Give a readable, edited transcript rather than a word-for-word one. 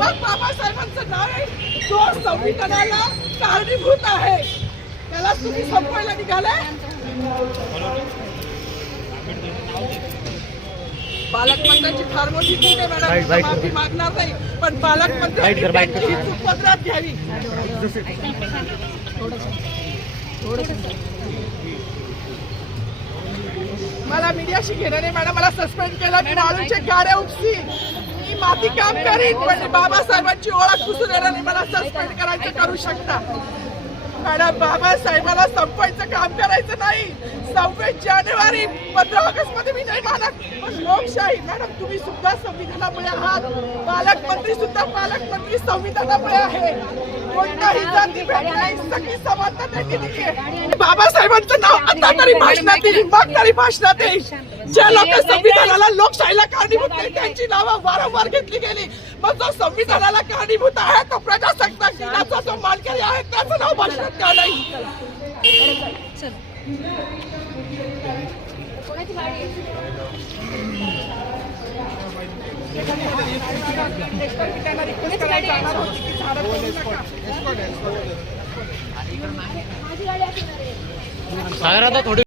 मग बाबासाहेबांचं नाव आहे तो संविधानाला कारणीभूत आहे, त्याला तुम्ही संपवायला निघालाय. पालकमंत्र्यांची फार मोठी चूक आहे मॅडम, माफी मागणार नाही, पण पालकमंत्र्यांची चूक पदरात घ्यावी. मला मीडियाशी घेणं नाही मॅडम, मला सस्पेंड केलं, मी माळूचे गाड्या उपसी, मी माती काम करीन, पण बाबासाहेबांची ओळख पुसून येणार नाही. मला सस्पेंड करायचं करू शकता मॅडम, बाबासाहेबाला संपवायचं काम करायचं नाही. 26 जानेवारी 15 ऑगस्ट मध्ये मी नाही मानत, पण लोकशाही मॅडम तुम्ही सुद्धा संविधानामुळे आहात, पालकमंत्री सुद्धा पालकमंत्री संविधानामुळे आहे. कोणताही जाती भेद नाही, सगळी समानता त्यांनी दिली आहे. बाबासाहेबांचं नाव आता तरी भाषणात येईल, मग तरी भाषणात येईल. ज्या लोक संविधानाला लोकशाहीला कारणीभूत केली त्यांची नावं वारंवार घेतली गेली, मग जो संविधानाला कारणीभूत आहे तो प्रजासत्ताक दिनाचा जो मानकरी आहे त्याचं नाव भाषणात का नाही. सागर आता थोडी